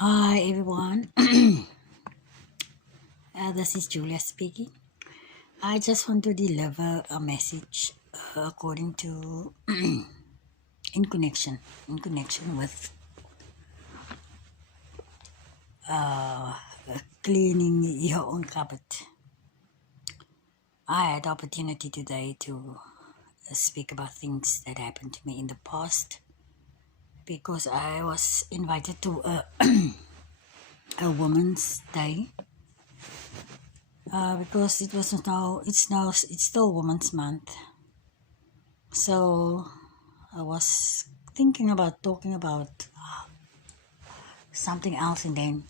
Hi everyone, this is Julia speaking. I just want to deliver a message according to in connection with cleaning your own cupboard. I had the opportunity today to speak about things that happened to me in the past because I was invited to a Women's Day because it's still Women's Month. So I was thinking about talking about something else, and then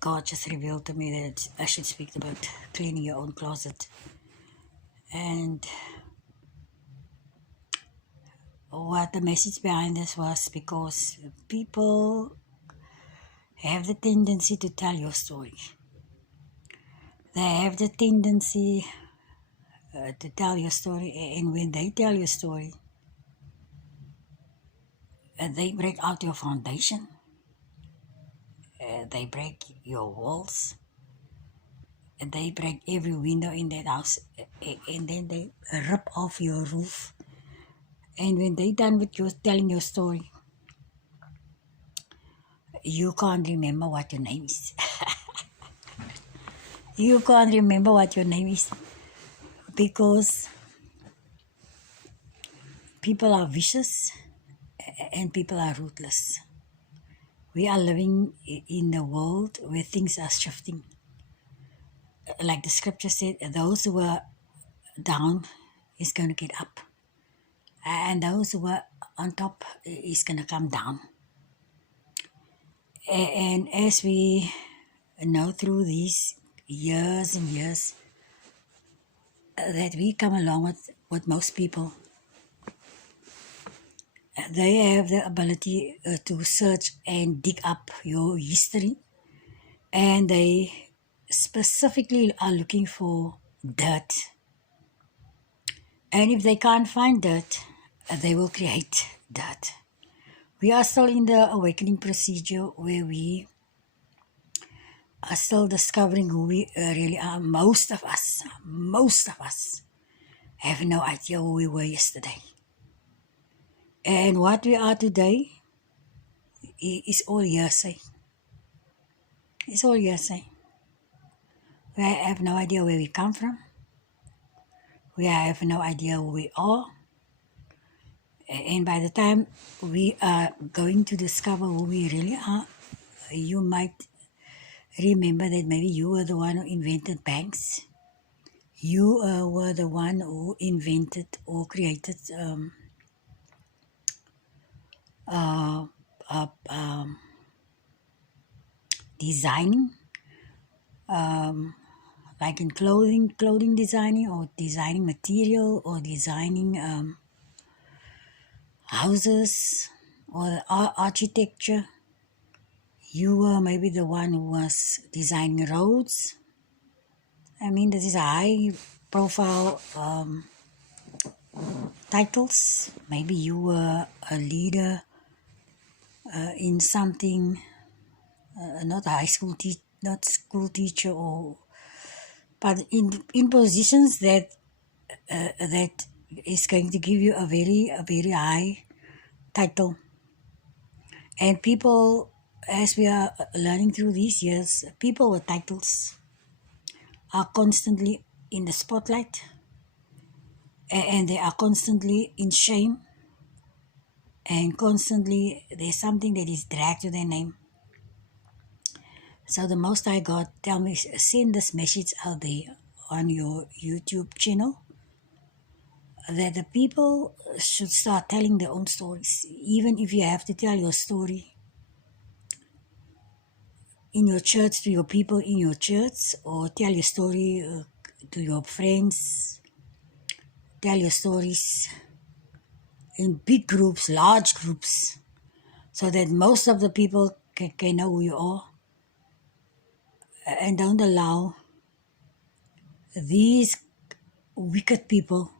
God just revealed to me that I should speak about cleaning your own closet. And what the message behind this was because people have the tendency to tell your story. They have the tendency to tell your story, and when they tell your story, they break out your foundation. They break your walls. They break every window in that house, and then they rip off your roof. And when they done with you telling your story, you can't remember what your name is. You can't remember what your name is because people are vicious and people are ruthless. We are living in a world where things are shifting. Like the scripture said, those who are down is going to get up, and those who are on top is going to come down. And as we know through these years and years that we come along with most people, they have the ability to search and dig up your history, and they specifically are looking for dirt. And if they can't find dirt, they will create dirt. We are still in the awakening procedure where we are still discovering who we really are. Most of us have no idea who we were yesterday. And what we are today is all hearsay. It's all hearsay. We have no idea where we come from. We have no idea who we are. And by the time we are going to discover who we really are, you might remember that maybe you were the one who invented banks. You were the one who invented or created uh, uh, um, designing, like in clothing designing, or designing material, or designing houses, or architecture. You were maybe the one who was designing roads. I mean, this is a high profile titles. Maybe you were a leader in something, not high school not school teacher, or but in positions that that is going to give you a very high title. And people, as we are learning through these years, people with titles are constantly in the spotlight, and they are constantly in shame, and constantly there's something that is dragged to their name. So the Most High God tell me, send this message out there on your YouTube channel, that the people should start telling their own stories. Even if you have to tell your story in your church, to your people in your church, or tell your story to your friends, tell your stories in big groups, large groups, so that most of the people can know who you are, and don't allow these wicked people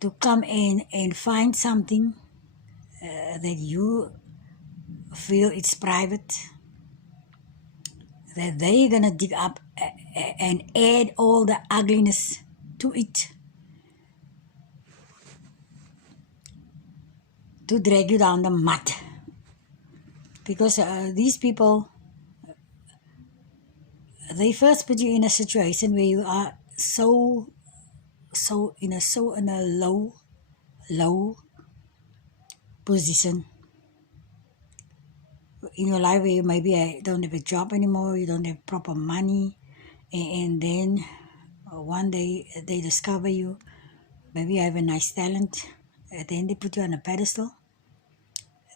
to come in and find something that you feel it's private, that they're gonna dig up and add all the ugliness to it to drag you down the mud. Because these people, they first put you in a situation where you are so in a low position in your life, where you maybe don't have a job anymore, you don't have proper money, and then one day they discover you, maybe you have a nice talent, then they put you on a pedestal,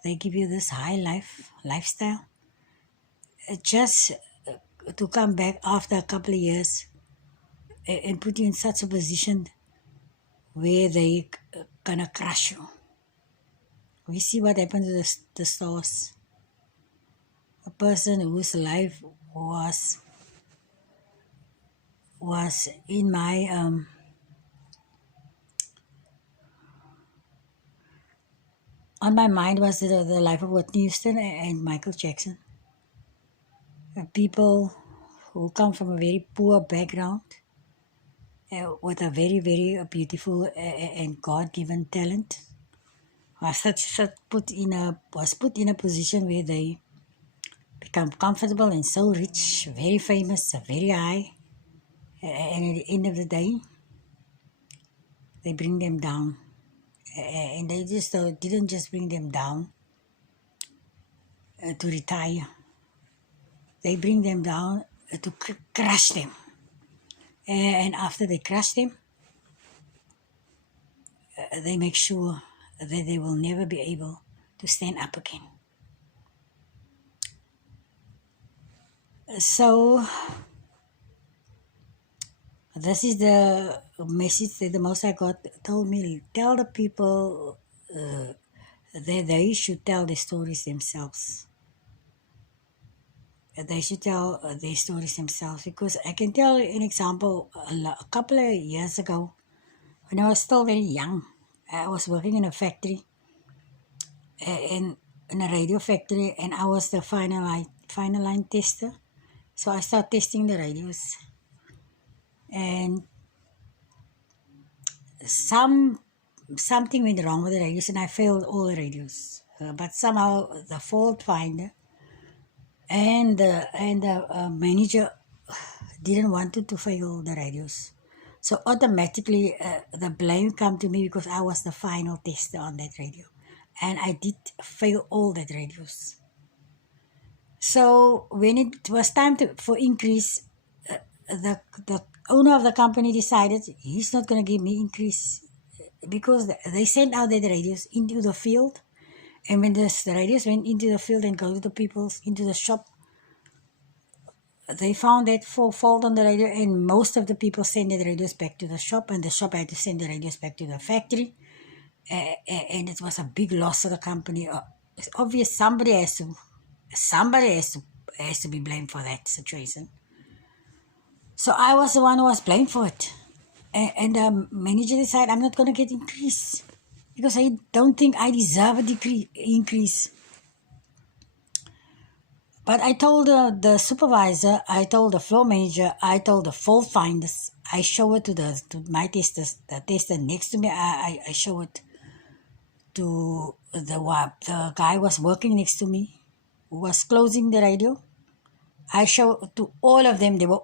they give you this high lifestyle, just to come back after a couple of years and put you in such a position where they gonna crush you. We see what happened to the stars. A person whose life was in my on my mind was the life of Whitney Houston and Michael Jackson. People who come from a very poor background with a very, very beautiful and God-given talent was put in a position where they become comfortable and so rich, very famous, very high, and at the end of the day, they bring them down. And they just didn't just bring them down to retire. They bring them down to crush them. And after they crush them, they make sure that they will never be able to stand up again. So this is the message that the Most High God told me. Tell the people that they should tell their stories themselves. They should tell their stories themselves, because I can tell you an example. A couple of years ago, when I was still very young, I was working in a factory, in a radio factory, and I was the final line tester. So I started testing the radios, and something went wrong with the radios, and I failed all the radios. But somehow the fault finder and the manager didn't want to fail the radios. So automatically the blame came to me, because I was the final tester on that radio. And I did fail all that radios. So when it was time for increase, the owner of the company decided he's not going to give me increase, because they sent out the radios into the field. And when the radios went into the field and go to the people's, into the shop, they found that fault on the radio, and most of the people sent the radios back to the shop, and the shop had to send the radios back to the factory. And it was a big loss to the company. It's obvious somebody has to be blamed for that situation. So I was the one who was blamed for it. And the manager decided I'm not going to get increase, because I don't think I deserve a increase. But I told the supervisor, I told the floor manager, I told the fault finders, I show it to my testers, the tester next to me, I show it to the guy was working next to me, who was closing the radio. I show to all of them, they were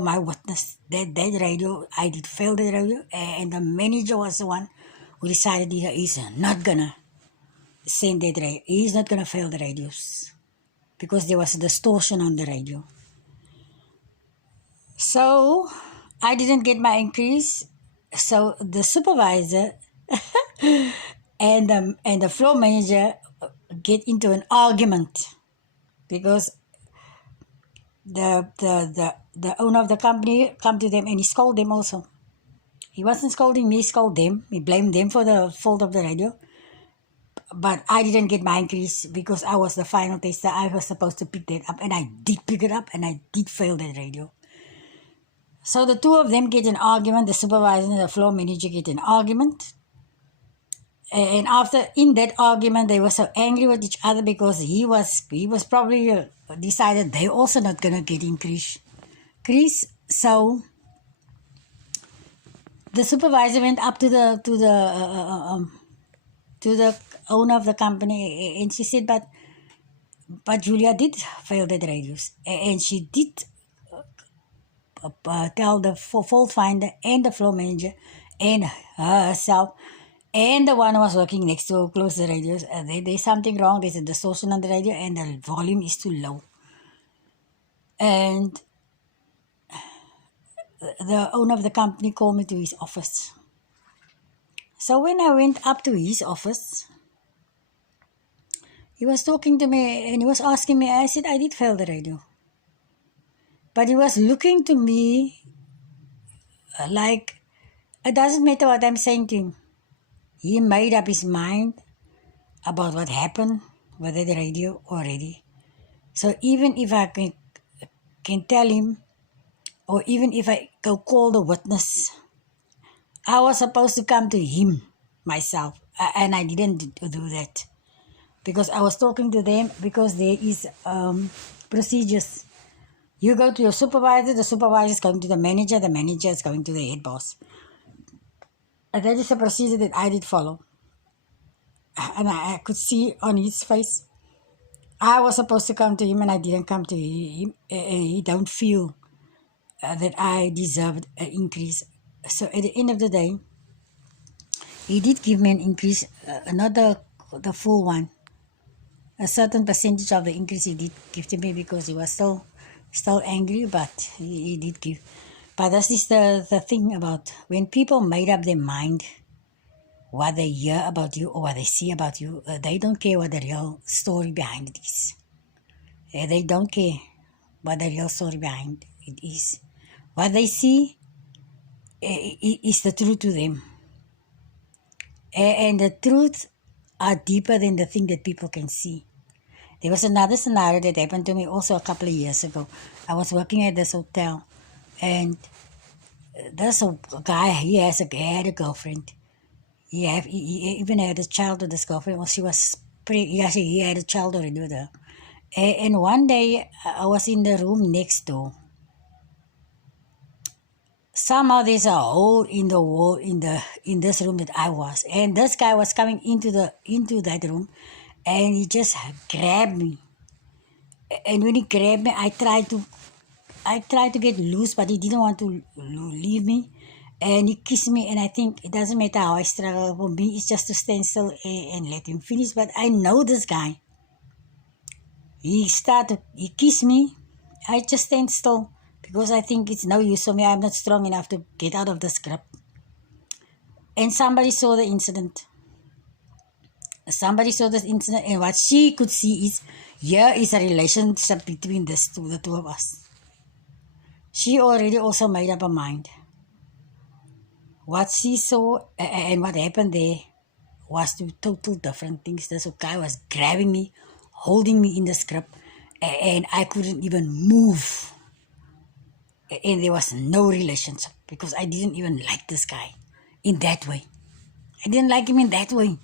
my witness. That radio, I did fail the radio, and the manager was the one who decided he's not gonna send that radio. He's not gonna fail the radios, because there was a distortion on the radio. So I didn't get my increase. So the supervisor and the floor manager get into an argument, because the owner of the company come to them and he scolded them also. He wasn't scolding me, he scolded them. He blamed them for the fault of the radio. But I didn't get my increase, because I was the final tester. I was supposed to pick that up, and I did pick it up, and I did fail that radio. So the two of them get an argument. The supervisor and the floor manager get an argument. And after in that argument, they were so angry with each other because he was probably decided they also not gonna get increase. So the supervisor went up to the owner of the company, and she said, but Julia did fail that radius, and she did tell the fault finder and the floor manager and herself and the one who was working next to close the radios. There's something wrong. There's a distortion on the radio and the volume is too low. And the owner of the company called me to his office. So when I went up to his office, he was talking to me and he was asking me. I said, I did fail the radio. But he was looking to me like, it doesn't matter what I'm saying to him. He made up his mind about what happened with the radio already. So even if I can tell him, or even if I go call the witness, I was supposed to come to him myself, and I didn't do that because I was talking to them because there is procedures. You go to your supervisor, the supervisor is going to the manager is going to the head boss. And that is a procedure that I did follow. And I could see on his face, I was supposed to come to him and I didn't come to him. He don't feel that I deserved an increase. So at the end of the day, he did give me an increase, not the full one. A certain percentage of the increase he did give to me because he was still angry, but he did give. But this is the thing about when people made up their mind what they hear about you or what they see about you, they don't care what the real story behind it is. They don't care what the real story behind it is. What they see is the truth to them. And the truth are deeper than the thing that people can see. There was another scenario that happened to me also a couple of years ago. I was working at this hotel, and there's a guy, he had a girlfriend. He even had a child with this girlfriend. Well, she was he had a child already with her. And one day, I was in the room next door. Somehow there's a hole in the wall in this room that I was, and this guy was coming into that room, and he just grabbed me. And when he grabbed me, I tried to get loose, but he didn't want to leave me. And he kissed me, and I think it doesn't matter how I struggle. For me, it's just to stand still and let him finish. But I know this guy. He kissed me. I just stand still because I think it's no use for me. I'm not strong enough to get out of this grip. And somebody saw the incident. And what she could see is, here is a relationship between the two of us. She already also made up her mind. What she saw and what happened there was two total different things. This guy was grabbing me, holding me in the grip, and I couldn't even move. And there was no relationship because I didn't even like this guy in that way. I didn't like him in that way.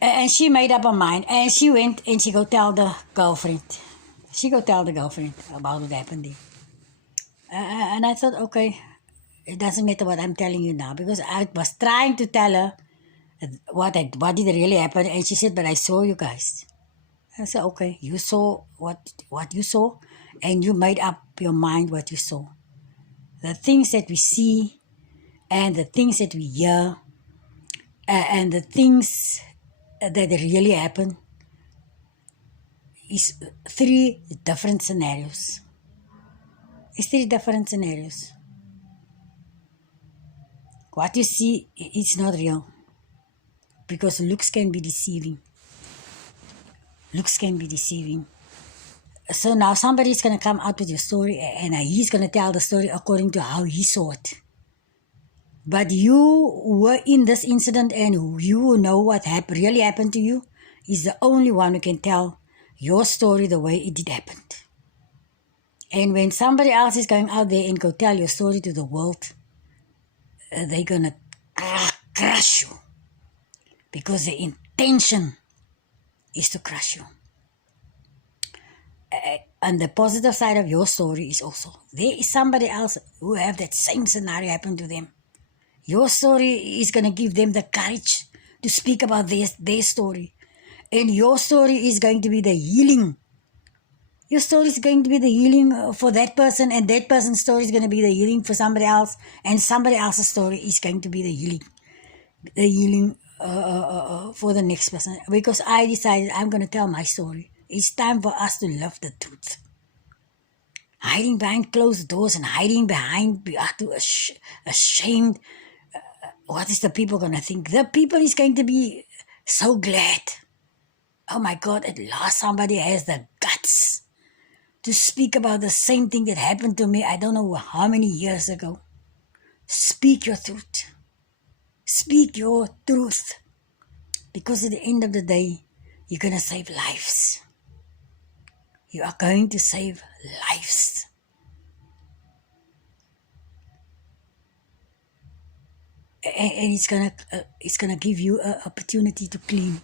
And she made up her mind, and she went and she go tell the girlfriend. She go tell the girlfriend about what happened there. And I thought, okay, it doesn't matter what I'm telling you now, because I was trying to tell her what did really happen, and she said, but I saw you guys. I said, okay, you saw what you saw, and you made up your mind what you saw. The things that we see, and the things that we hear, and the things that really happen is three different scenarios. It's three different scenarios. What you see is not real, because looks can be deceiving. Looks can be deceiving. So now somebody's going to come out with your story, and he's going to tell the story according to how he saw it. But you were in this incident, and you know what really happened to you is the only one who can tell your story the way it did happen. And when somebody else is going out there and go tell your story to the world, they're going to crush you, because the intention is to crush you. And the positive side of your story is also there is somebody else who have that same scenario happen to them. Your story is going to give them the courage to speak about their story. And your story is going to be the healing. Your story is going to be the healing for that person, and that person's story is going to be the healing for somebody else, and somebody else's story is going to be the healing for the next person. Because I decided I'm going to tell my story. It's time for us to love the truth. Hiding behind closed doors and hiding behind, ashamed. What is the people going to think? The people is going to be so glad. Oh my God, at last somebody has the guts to speak about the same thing that happened to me I don't know how many years ago. Speak your truth. Speak your truth. Because at the end of the day, you're going to save lives. You are going to save lives. And it's gonna give you an opportunity to clean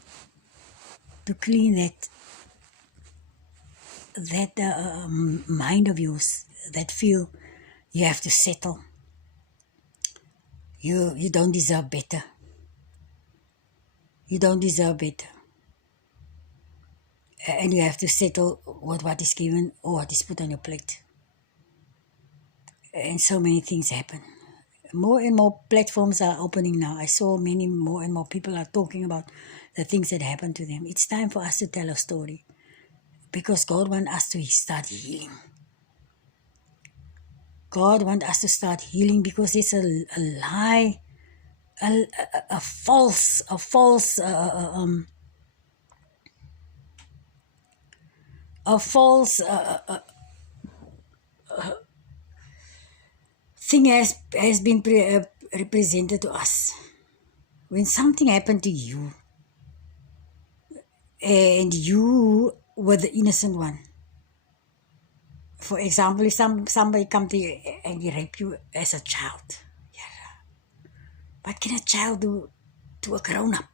that mind of yours that feel you have to settle. You don't deserve better. You don't deserve better. And you have to settle with what is given or what is put on your plate. And so many things happen. More and more platforms are opening now. I saw more and more people are talking about the things that happened to them. It's time for us to tell a story, because God wants us to start healing. God wants us to start healing, because it's a lie, a false thing has been represented to us. When something happened to you and you were the innocent one. For example, if somebody come to you and he rape you as a child, what can a child do to a grown-up?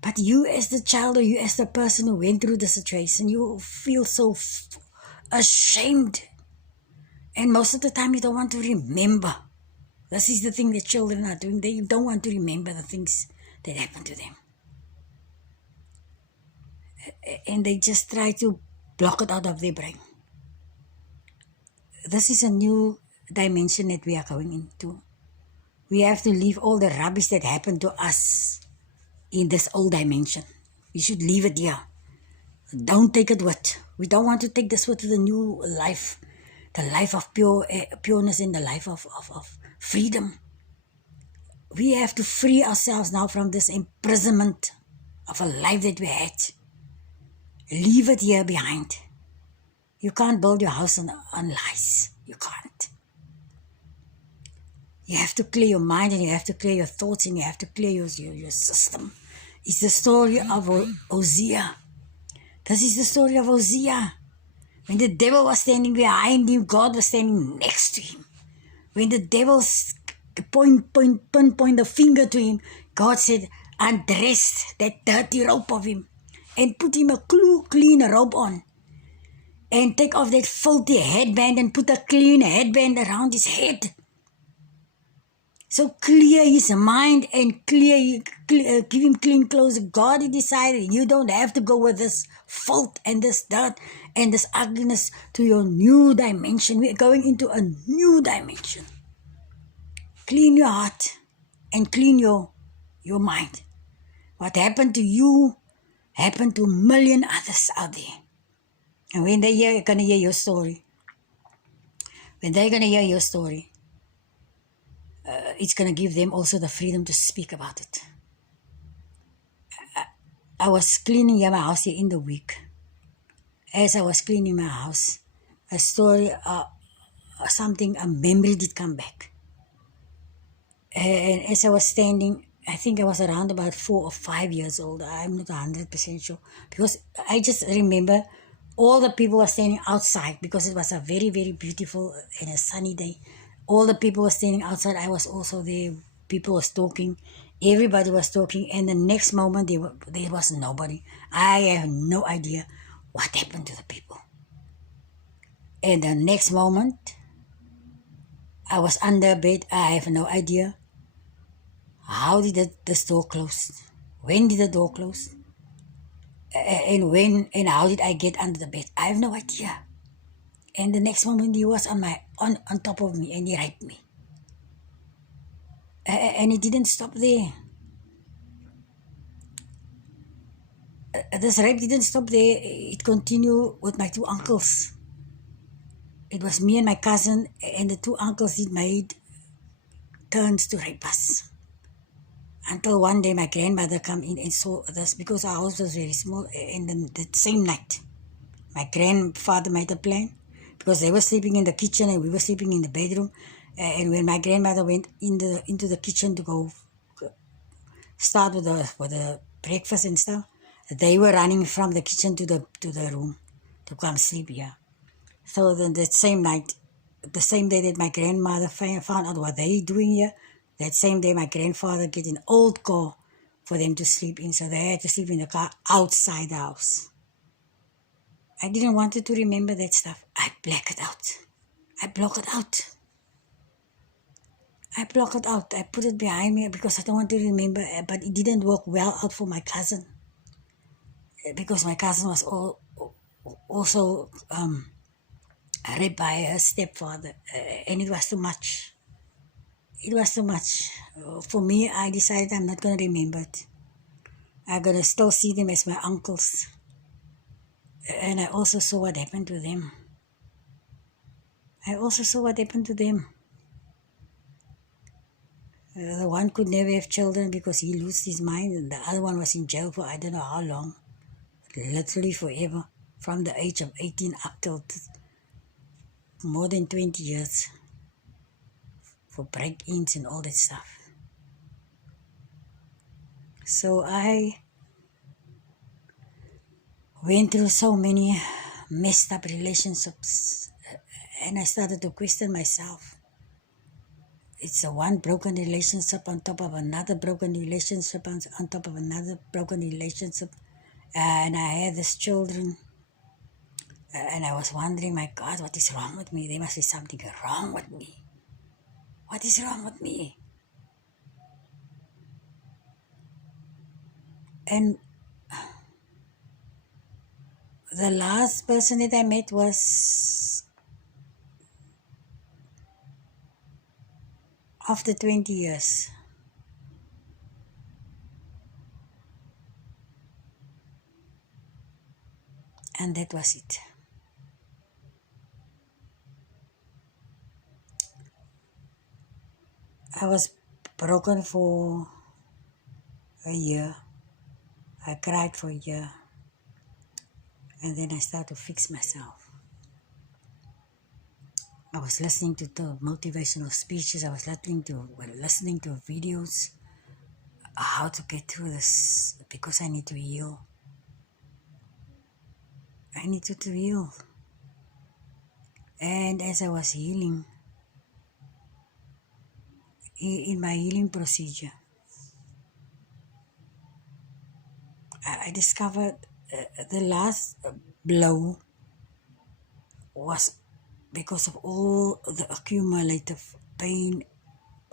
But you as the child, or you as the person who went through the situation, you feel so ashamed. And most of the time you don't want to remember. This is the thing that children are doing. They don't want to remember the things that happened to them. And they just try to block it out of their brain. This is a new dimension that we are going into. We have to leave all the rubbish that happened to us in this old dimension. We should leave it here. Don't take it with. We don't want to take this with the new life, the life of pureness and the life of freedom. We have to free ourselves now from this imprisonment of a life that we had. Leave it here behind. You can't build your house on lies. You can't. You have to clear your mind, and you have to clear your thoughts, and you have to clear your system. It's the story of Hosea. This is the story of Hosea. When the devil was standing behind him, God was standing next to him. When the devil point the finger to him, God said, undress that dirty robe of him and put him a clean robe on. And take off that filthy headband and put a clean headband around his head. So clear his mind and give him clean clothes. God decided you don't have to go with this filth and this dirt and this ugliness to your new dimension. We're going into a new dimension. Clean your heart and clean your mind. What happened to you happened to a million others out there. And when they're going to hear your story, it's going to give them also the freedom to speak about it. I was cleaning my house here in the week. As I was cleaning my house, a story, a memory did come back. And as I was standing, I think I was around about 4 or 5 years old. I'm not 100% sure. Because I just remember all the people were standing outside, because it was a very, very beautiful and a sunny day. All the people were standing outside. I was also there people was talking. Everybody was talking, and the next moment there was nobody. I have no idea what happened to the people. And the next moment, I was under bed. I have no idea. How did the door close? When did the door close? And when and how did I get under the bed? I have no idea. And the next moment he was on top of me and he raped me. And it didn't stop there. This rape didn't stop there. It continued with my two uncles. It was me and my cousin, and the two uncles did made turns to rape us. Until one day my grandmother come in and saw this, because our house was very small. And then the same night, my grandfather made a plan, because they were sleeping in the kitchen and we were sleeping in the bedroom. And when my grandmother went into the kitchen to go start with the breakfast and stuff, they were running from the kitchen to the room to come sleep here. So then that same night, the same day that my grandmother found out what they doing here, that same day my grandfather get an old car for them to sleep in. So they had to sleep in the car outside the house. I didn't want to remember that stuff. I black it out. I block it out. I block it out. I put it behind me because I don't want to remember. But it didn't work well out for my cousin, because my cousin was also raped by her stepfather, and it was too much. It was too much. For me, I decided I'm not going to remember it. I'm going to still see them as my uncles. And I also saw what happened to them. The one could never have children because he lost his mind, and the other one was in jail for I don't know how long. Literally forever. From the age of 18 up till more than 20 years. For break-ins and all that stuff. So I went through so many messed up relationships, and I started to question myself. It's a one broken relationship on top of another broken relationship on top of another broken relationship, and I had these children, and I was wondering, my God, what is wrong with me? There must be something wrong with me. What is wrong with me? And the last person that I met was after 20 years. And that was it. I was broken for a year. I cried for a year. And then I started to fix myself. I was listening to the motivational speeches. I was listening to videos, how to get through this, because I need to heal. I needed to heal. And as I was healing, in my healing procedure, I discovered the last blow was because of all the accumulative pain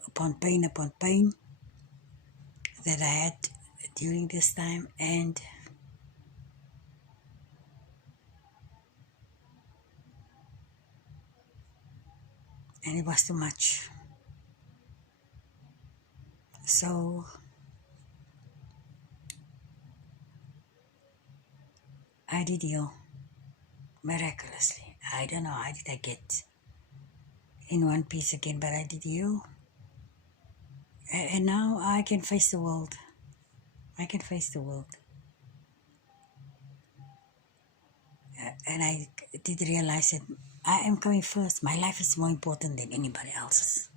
upon pain upon pain that I had during this time, and it was too much. So I did heal miraculously. I don't know how did I get in one piece again, but I did heal. And now I can face the world. I can face the world. And I did realize that I am coming first. My life is more important than anybody else's.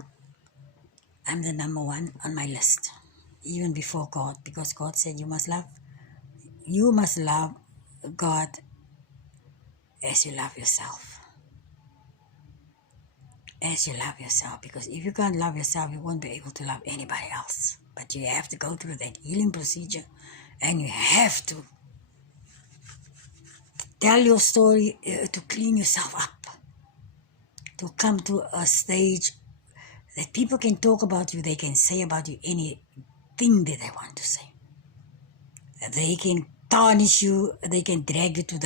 I'm the number one on my list, even before God, because God said you must love God as you love yourself. as you love yourself. Because if you can't love yourself, you won't be able to love anybody else. But you have to go through that healing procedure, and you have to tell your story to clean yourself up, to come to a stage that people can talk about you, they can say about you anything that they want to say. They can tarnish you, they can drag you through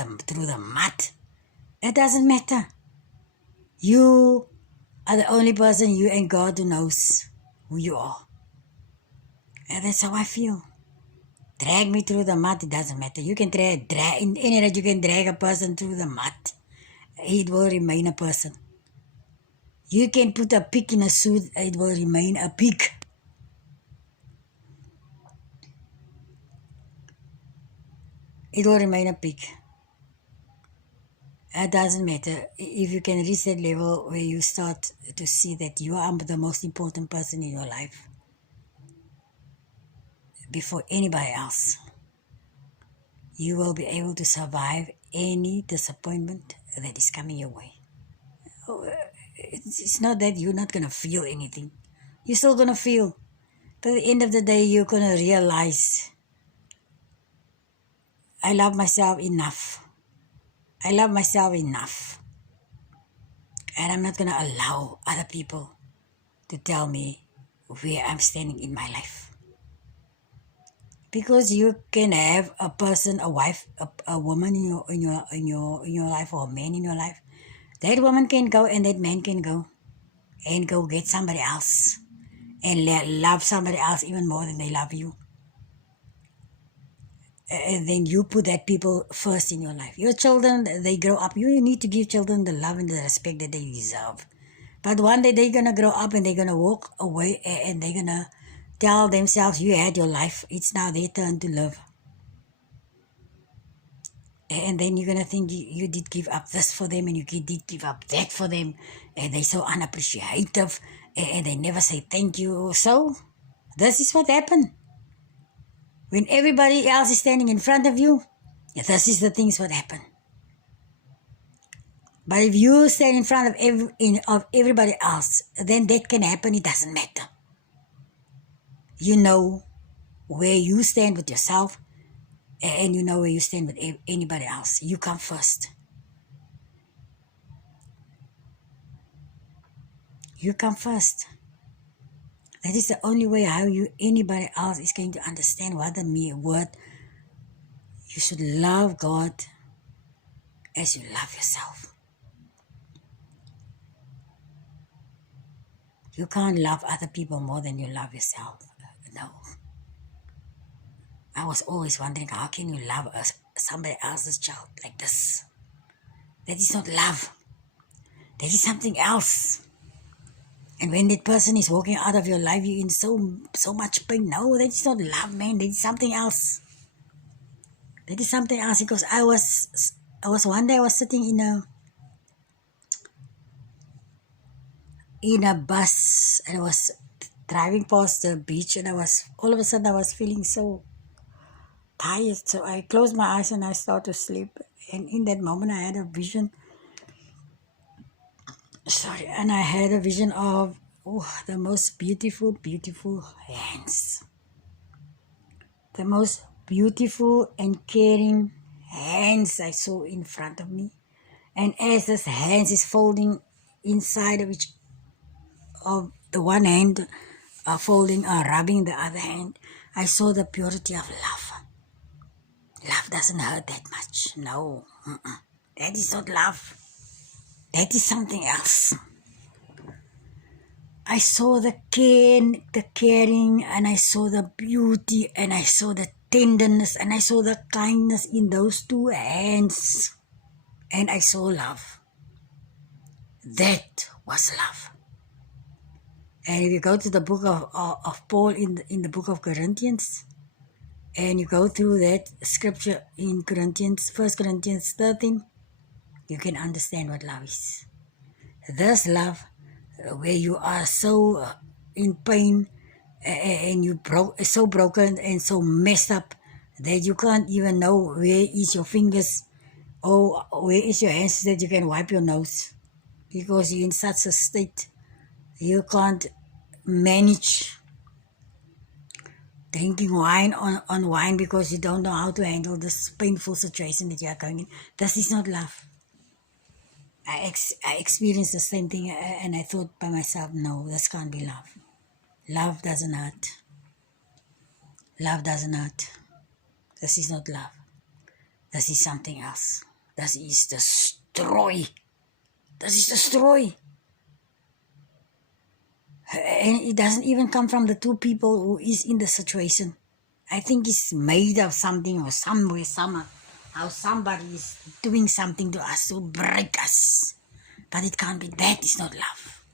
the mud. It doesn't matter. You are the only person, you and God, who knows who you are. And that's how I feel. Drag me through the mud, it doesn't matter. You can in any rate, you can drag a person through the mud. It will remain a person. You can put a pig in a suit, it will remain a pig. It will remain a pig. It doesn't matter. If you can reach that level where you start to see that you are the most important person in your life before anybody else, you will be able to survive any disappointment that is coming your way. It's not that you're not going to feel anything. You're still going to feel. But at the end of the day, you're going to realize, I love myself enough. I love myself enough. And I'm not going to allow other people to tell me where I'm standing in my life. Because you can have a person, a wife, a woman in your life, or a man in your life. That woman can go and that man can go and go get somebody else and love somebody else even more than they love you. And then you put that people first in your life. Your children, they grow up. You need to give children the love and the respect that they deserve. But one day they're going to grow up and they're going to walk away and they're going to tell themselves, you had your life. It's now their turn to live. And then you're going to think you did give up this for them and you did give up that for them. And they're so unappreciative and they never say thank you. So this is what happened. When everybody else is standing in front of you, this is the things what happen. But if you stand in front of everybody else, then that can happen. It doesn't matter. You know where you stand with yourself, and you know where you stand with anybody else. You come first. You come first. That is the only way how anybody else is going to understand what the mere word. You should love God as you love yourself. You can't love other people more than you love yourself. No. I was always wondering, how can you love somebody else's child like this? That is not love. That is something else. And when that person is walking out of your life, you're in so much pain. No, that is not love, man. That is something else. That is something else. Because I was one day I was sitting in a bus and I was driving past the beach, and all of a sudden I was feeling so tired. So I closed my eyes and I started to sleep. And in that moment I had a vision. And I had a vision of the most beautiful, beautiful hands. The most beautiful and caring hands I saw in front of me. And as this hands is folding inside of the one hand, folding or rubbing the other hand, I saw the purity of love. Love doesn't hurt that much. No. That is not love. That is something else. I saw the caring, and I saw the beauty, and I saw the tenderness, and I saw the kindness in those two hands. And I saw love. That was love. And if you go to the book of Paul in the book of Corinthians, and you go through that scripture in 1 Corinthians 13, you can understand what love is. This love, where you are so in pain and you so broken and so messed up that you can't even know where is your fingers or where is your hands that you can wipe your nose. because you're in such a state you can't manage drinking wine on wine because you don't know how to handle this painful situation that you are going in. This is not love. I experienced the same thing and I thought by myself, no, this can't be love. Love doesn't hurt. Love doesn't hurt. This is not love. This is something else. This is destroy. This is destroy. And it doesn't even come from the two people who is in the situation. I think it's made of something or somewhere, somehow, how somebody is doing something to us to break us. But it can't be. That is not love.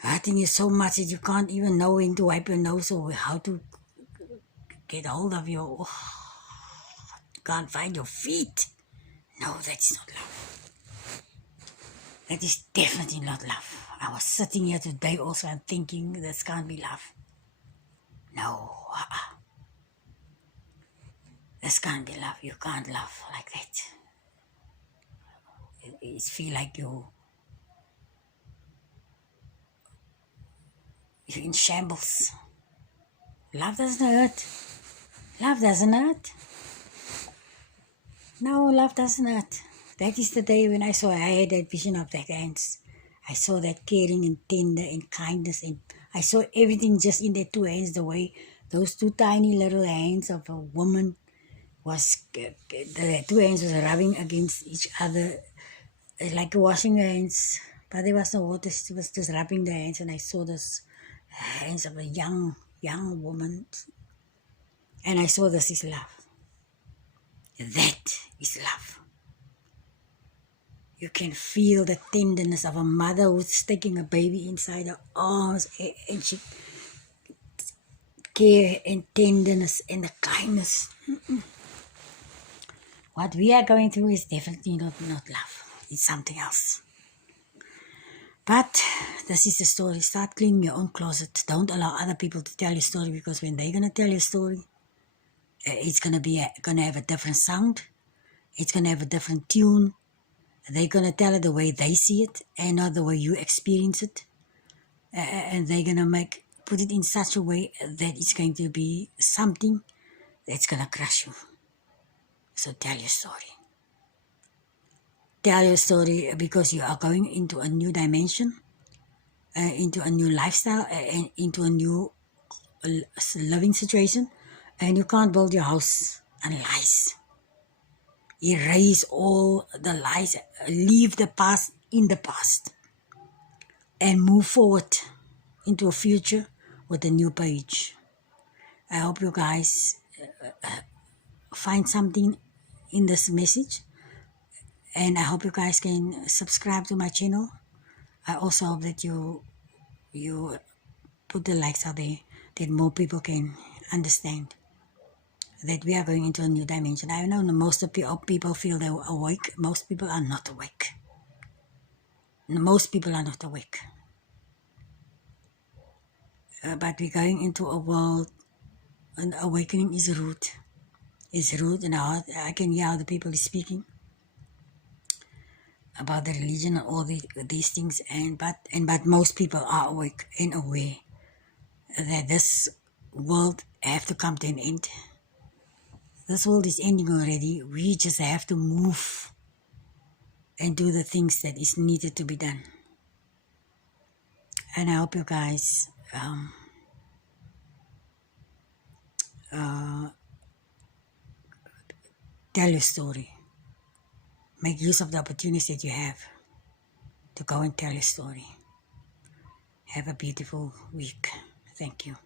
Hurting you so much that you can't even know when to wipe your nose or how to get hold of your... you can't find your feet. No, that is not love. That is definitely not love. I was sitting here today also and thinking this can't be love. No, this can't be love. You can't love like that. It feels like you're in shambles. Love doesn't hurt. Love doesn't hurt. No, love doesn't hurt. That is the day when I had that vision of that hands. I saw that caring and tender and kindness, and I saw everything just in their two hands, the way those two tiny little hands of a woman was, the two hands was rubbing against each other like washing her hands, but there was no water. She was just rubbing the hands, and I saw this hands of a young woman, and I saw this is love. That is love. You can feel the tenderness of a mother who's taking a baby inside her arms, and she care and tenderness and the kindness. What we are going through is definitely not love. It's something else. But this is the story. Start cleaning your own closet. Don't allow other people to tell your story, because when they're gonna tell your story, it's gonna have a different sound. It's gonna have a different tune. They're gonna tell it the way they see it and not the way you experience it. And they're gonna put it in such a way that it's going to be something that's gonna crush you. So tell your story. Tell your story, because you are going into a new dimension, into a new lifestyle, and into a new living situation, and you can't build your house on lies. Erase all the lies, leave the past in the past, and move forward into a future with a new page. I hope you guys find something in this message, and I hope you guys can subscribe to my channel. I also hope that you put the likes out there, that more people can understand that we are going into a new dimension. I know most of people feel they're awake. Most people are not awake. Most people are not awake. But we're going into a world, and awakening is root. It's root in our heart. I can hear how the people is speaking about the religion and all these things, but most people are awake and aware that this world have to come to an end. This world is ending already. We just have to move and do the things that is needed to be done. And I hope you guys tell your story. Make use of the opportunities that you have to go and tell your story. Have a beautiful week. Thank you.